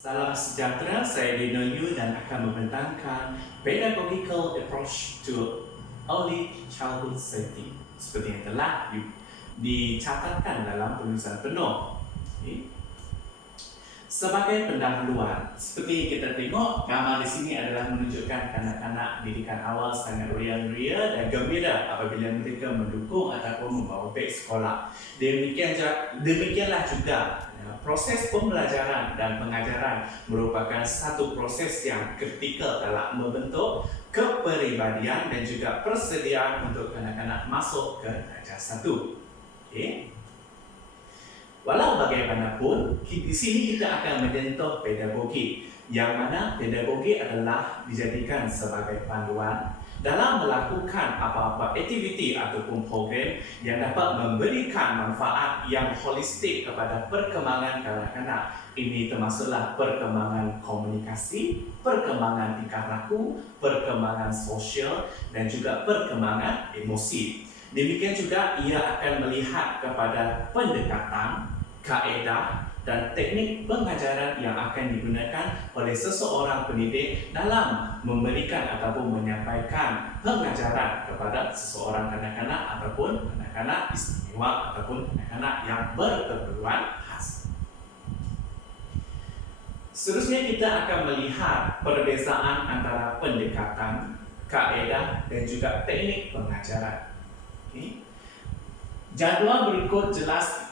Salam sejahtera, saya Dino Yu dan akan membentangkan Pedagogical Approach to Early Childhood Setting seperti yang telah dicatatkan dalam penulisan penuh. Okay. Sebagai pendahuluan, seperti kita tengok, gambar di sini adalah menunjukkan kanak-kanak didikan awal sangat riang-ria dan gembira apabila mereka mendukung ataupun membawa beg sekolah. Demikianlah juga proses pembelajaran dan pengajaran merupakan satu proses yang kritikal dalam membentuk kepribadian dan juga persediaan untuk kanak-kanak masuk ke darjah 1. Okay. Walau bagaimanapun, di sini kita akan menyentuh pedagogi, yang mana pedagogi adalah dijadikan sebagai panduan dalam melakukan apa-apa aktiviti ataupun program yang dapat memberikan manfaat yang holistik kepada perkembangan kanak-kanak. Ini termasuklah perkembangan komunikasi, perkembangan tingkah laku, perkembangan sosial dan juga perkembangan emosi. Demikian juga ia akan melihat kepada pendekatan, kaedah dan teknik pengajaran yang akan digunakan oleh seseorang pendidik dalam memberikan ataupun menyampaikan pengajaran kepada seseorang kanak-kanak ataupun kanak-kanak istimewa ataupun kanak-kanak yang berkeperluan khas. Seterusnya kita akan melihat perbezaan antara pendekatan, kaedah dan juga teknik pengajaran. Okay. Jadual berikut jelas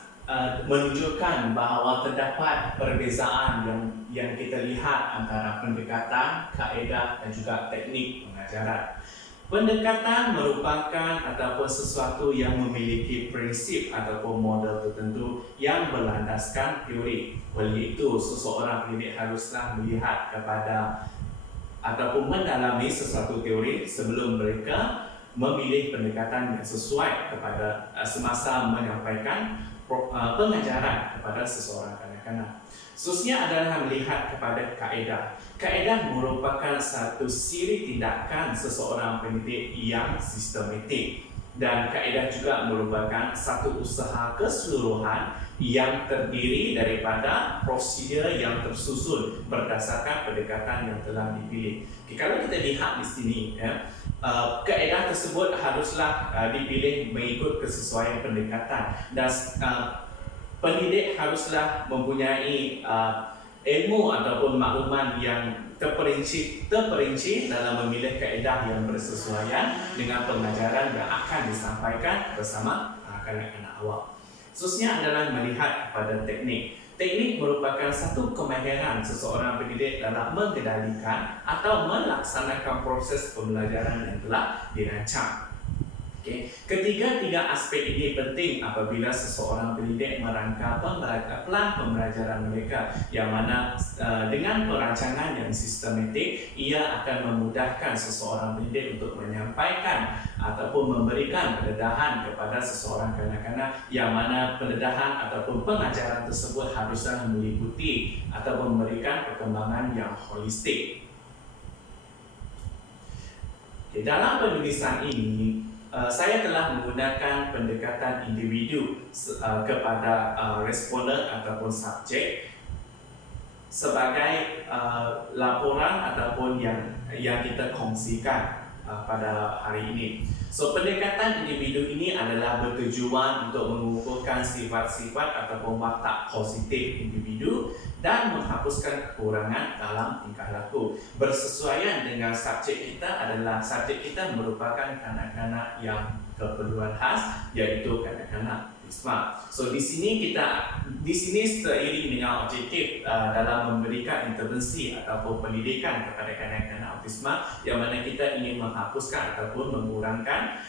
menunjukkan bahawa terdapat perbezaan yang kita lihat antara pendekatan, kaedah dan juga teknik pengajaran. Pendekatan merupakan ataupun sesuatu yang memiliki prinsip ataupun model tertentu yang berlandaskan teori. Oleh itu, seseorang pendidik haruslah melihat kepada ataupun mendalami sesuatu teori sebelum mereka memilih pendekatan yang sesuai kepada semasa menyampaikan pengajaran kepada seseorang kanak-kanak. Seterusnya adalah melihat kepada kaedah. Kaedah merupakan satu siri tindakan seseorang pendidik yang sistematik, dan kaedah juga merupakan satu usaha keseluruhan yang terdiri daripada prosedur yang tersusun berdasarkan pendekatan yang telah dipilih. Kalau kita lihat di sini, kaedah tersebut haruslah dipilih mengikut kesesuaian pendekatan, dan pendidik haruslah mempunyai ilmu ataupun maklumat yang terperinci dalam memilih kaedah yang bersesuaian dengan pengajaran yang akan disampaikan bersama kanak-kanak awal. Seterusnya adalah melihat kepada teknik. Teknik merupakan satu kemahiran seseorang pendidik dalam mengendalikan atau melaksanakan proses pembelajaran yang telah dirancang. Okay. Ketiga-tiga aspek ini penting apabila seseorang pendidik merangka plan pembelajaran mereka, yang mana dengan perancangan yang sistematik ia akan memudahkan seseorang pendidik untuk menyampaikan ataupun memberikan pendedahan kepada seseorang kanak-kanak, yang mana pendedahan ataupun pengajaran tersebut haruslah meliputi ataupun memberikan perkembangan yang holistik. Okay. Dalam penulisan ini saya telah menggunakan pendekatan individu kepada responden ataupun subjek sebagai laporan ataupun yang kita kongsikan pada hari ini. So, pendekatan individu ini adalah bertujuan untuk mengumpulkan sifat-sifat ataupun watak positif individu dan menghapuskan kekurangan dalam tingkah laku. Bersesuaian dengan subjek kita adalah subjek kita merupakan kanak-kanak yang keperluan khas, yaitu kanak-kanak autisma. So di sini seiring dengan objektif dalam memberikan intervensi ataupun pendidikan kepada kanak-kanak autisma, yang mana kita ingin menghapuskan ataupun mengurangkan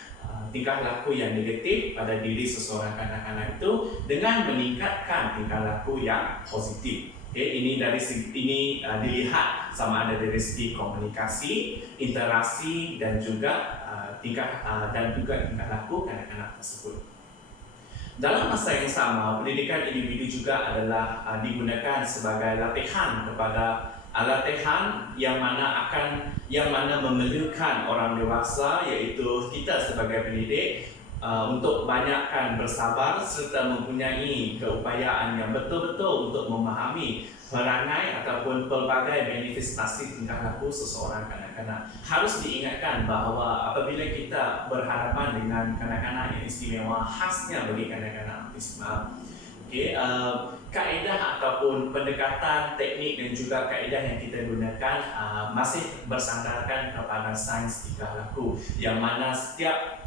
tingkah laku yang negatif pada diri seseorang kanak-kanak itu dengan meningkatkan tingkah laku yang positif. Okay, ini dilihat sama ada dari segi komunikasi, interaksi dan juga tingkah laku kanak-kanak tersebut. Dalam masa yang sama, pendidikan individu juga adalah digunakan sebagai latihan yang mana memerlukan orang dewasa, iaitu kita sebagai pendidik, untuk banyakkan bersabar serta mempunyai keupayaan yang betul-betul untuk memahami perangai ataupun pelbagai manifestasi tingkah laku seseorang kanak-kanak. Harus diingatkan bahawa apabila kita berhadapan dengan kanak-kanak yang istimewa, khasnya bagi kanak-kanak autisma, kaedah ataupun pendekatan, teknik dan juga kaedah yang kita gunakan masih bersandarkan kepada sains tingkah laku, yang mana setiap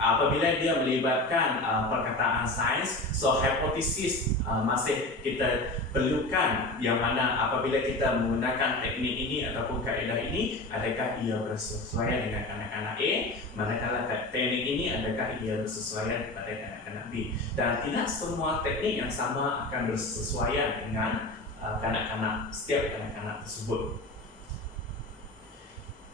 apabila dia melibatkan perkataan sains, so hipotesis masih kita perlukan, yang mana apabila kita menggunakan teknik ini ataupun kaedah ini, adakah ia bersesuaian dengan kanak-kanak A, manakala teknik ini adakah ia bersesuaian kepada kanak-kanak B. Dan tidak semua teknik yang sama akan bersesuaian dengan setiap kanak-kanak tersebut.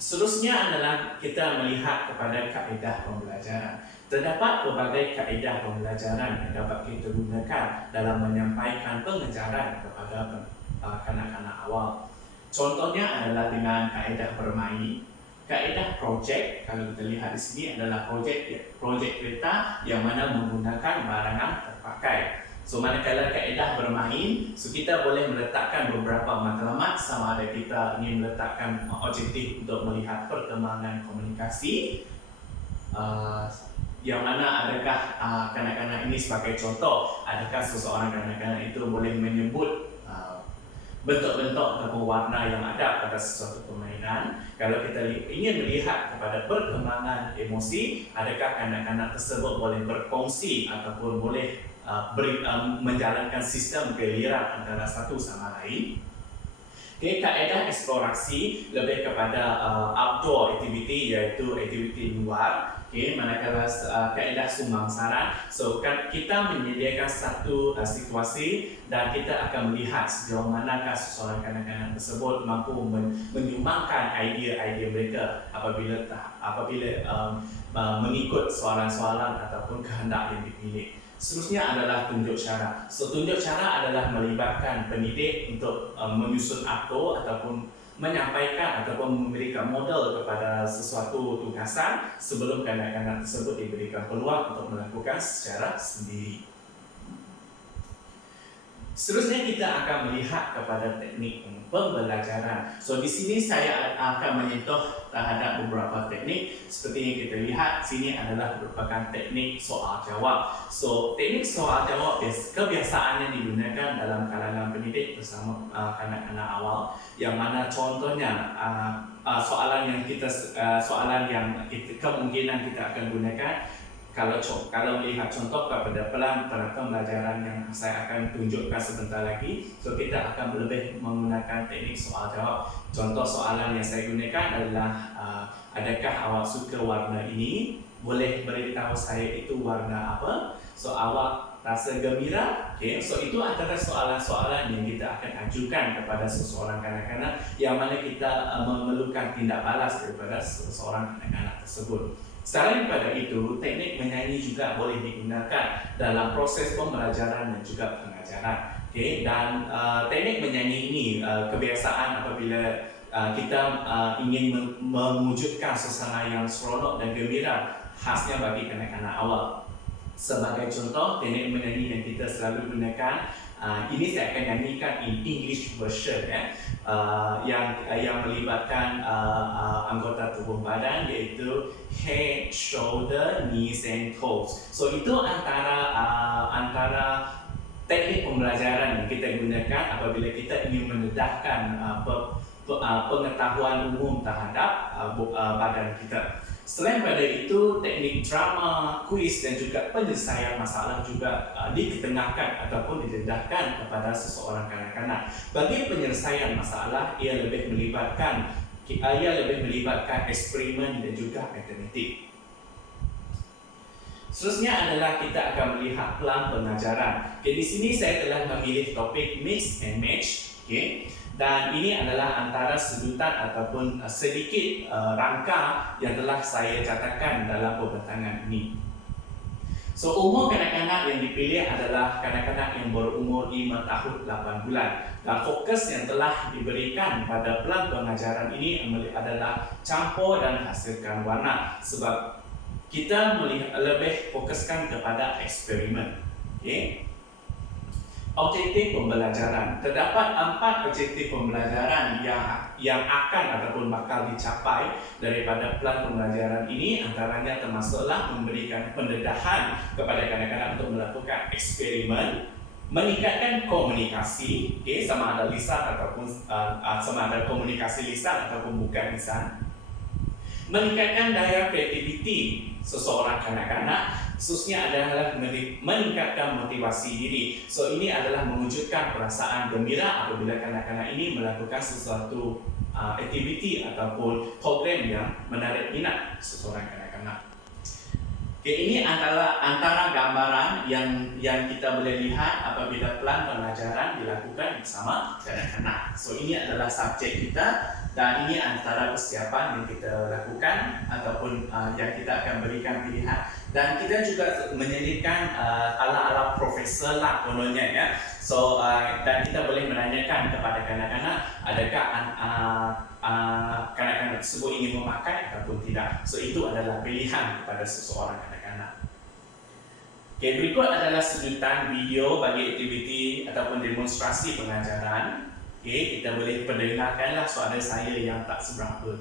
Seterusnya adalah kita melihat kepada kaedah pembelajaran. Terdapat berbagai kaedah pembelajaran yang dapat kita gunakan dalam menyampaikan pengajaran kepada kanak-kanak awal. Contohnya adalah dengan kaedah bermain, kaedah projek. Kalau kita lihat di sini adalah projek kereta yang mana menggunakan barangan terpakai. So manakala kaedah bermain, so kita boleh meletakkan beberapa matlamat, sama ada kita ingin meletakkan objektif untuk melihat perkembangan komunikasi, yang mana adakah kanak-kanak ini sebagai contoh, adakah seseorang kanak-kanak itu boleh menyebut bentuk-bentuk atau warna yang ada pada sesuatu permainan. Kalau kita ingin melihat kepada perkembangan emosi, adakah kanak-kanak tersebut boleh berkongsi ataupun boleh menjalankan sistem giliran antara satu sama lain. Kaedah eksplorasi lebih kepada outdoor activity, iaitu aktiviti luar. Manakala kaedah sumangsaran, so kita menyediakan satu situasi dan kita akan melihat sejauh manakah seseorang kanak-kanak tersebut mampu menyumbangkan idea-idea mereka apabila mengikut soalan-soalan ataupun kehendak yang dipilih. Seterusnya adalah tunjuk cara. So, tunjuk cara adalah melibatkan pendidik untuk menyusun aktor ataupun menyampaikan ataupun memberikan model kepada sesuatu tugasan sebelum kanak-kanak tersebut diberikan peluang untuk melakukan secara sendiri. Seterusnya kita akan melihat kepada teknik pembelajaran. So di sini saya akan menyentuh terhadap beberapa teknik. Seperti yang kita lihat sini adalah merupakan teknik soal jawab. So teknik soal jawab kebiasaannya digunakan dalam kalangan pendidik bersama kanak-kanak awal, yang mana contohnya soalan yang kemungkinan kita akan gunakan. Kalau melihat contoh kepada pelan pembelajaran yang saya akan tunjukkan sebentar lagi, so kita akan lebih menggunakan teknik soal jawab. Contoh soalan yang saya gunakan adalah adakah awak suka warna ini? Boleh beritahu saya itu warna apa? So awak rasa gembira? So itu antara soalan-soalan yang kita akan ajukan kepada seseorang kanak-kanak, yang mana kita memerlukan tindak balas daripada seseorang kanak-kanak tersebut. Selain daripada itu, teknik menyanyi juga boleh digunakan dalam proses pembelajaran dan juga pengajaran. Dan teknik menyanyi ini kebiasaan apabila kita ingin mewujudkan suasana yang seronok dan gembira, khasnya bagi kanak-kanak awal. Sebagai contoh, teknik menyanyi yang kita selalu gunakan, ini saya akan nyanyikan in English version yang melibatkan anggota tubuh badan, iaitu head, shoulder, knees and toes. So itu antara teknik pembelajaran yang kita gunakan apabila kita ingin mendedahkan pengetahuan umum terhadap badan kita. Selain pada itu, teknik drama, kuis dan juga penyelesaian masalah juga diketengahkan ataupun didedahkan kepada seseorang kanak-kanak. Bagi penyelesaian masalah, ia lebih melibatkan eksperimen dan juga matematik. Seterusnya adalah kita akan melihat pelan pengajaran. Di sini saya telah memilih topik mix and match. Dan ini adalah antara sedutan ataupun sedikit rangka yang telah saya catatkan dalam pembentangan ini. So, umur kanak-kanak yang dipilih adalah kanak-kanak yang berumur 5 tahun 8 bulan. Dan fokus yang telah diberikan pada pelan pengajaran ini adalah campur dan hasilkan warna. Sebab kita lebih fokuskan kepada eksperimen. Objektif pembelajaran. Terdapat 4 objektif pembelajaran yang akan ataupun bakal dicapai daripada plan pembelajaran ini. Antaranya termasuklah memberikan pendedahan kepada kanak-kanak untuk melakukan eksperimen, meningkatkan komunikasi, sama ada lisan ataupun sama ada komunikasi lisan ataupun bukan lisan, meningkatkan daya kreativiti seseorang kanak-kanak, khususnya adalah meningkatkan motivasi diri. So ini adalah mewujudkan perasaan gembira apabila kanak-kanak ini melakukan sesuatu aktiviti ataupun program yang menarik minat seseorang kanak-kanak. Ini antara gambaran yang kita boleh lihat apabila plan pembelajaran dilakukan bersama kanak-kanak. So ini adalah subjek kita dan ini antara persiapan yang kita lakukan ataupun yang kita akan berikan pilihan. Dan kita juga menyediakan ala-ala profesor lah kononnya ya. So dan kita boleh menanyakan kepada kanak-kanak adakah kanak-kanak tersebut ingin memakai ataupun tidak. So itu adalah pilihan kepada seseorang kanak-kanak. Berikut adalah sedutan video bagi aktiviti ataupun demonstrasi pengajaran. Kita boleh pendengarkanlah suara saya yang tak seberapa.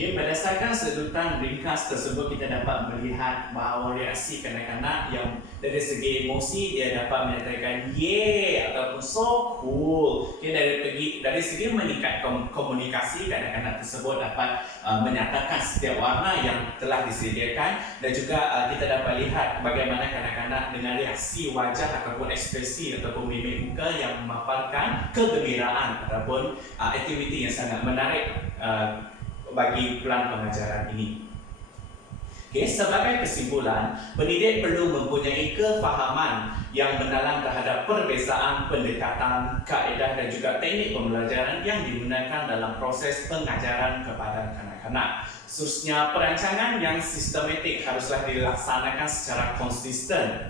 Berdasarkan sedutan ringkas tersebut, kita dapat melihat bahawa reaksi kanak-kanak yang dari segi emosi dia dapat menyatakan yeah ataupun so cool. Dari segi meningkatkan komunikasi, kanak-kanak tersebut dapat menyatakan setiap warna yang telah disediakan, dan juga kita dapat lihat bagaimana kanak-kanak dengan reaksi wajah ataupun ekspresi ataupun mimik muka yang memaparkan kegembiraan ataupun aktiviti yang sangat menarik bagi plan pengajaran ini. Sebagai kesimpulan, pendidik perlu mempunyai kefahaman yang mendalam terhadap perbezaan pendekatan, kaedah dan juga teknik pembelajaran yang digunakan dalam proses pengajaran kepada kanak-kanak. Khususnya perancangan yang sistematik haruslah dilaksanakan secara konsisten,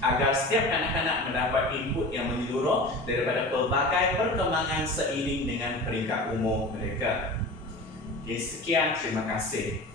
agar setiap kanak-kanak mendapat input yang menyeluruh daripada pelbagai perkembangan seiring dengan peringkat umur mereka. Sekian, terima kasih.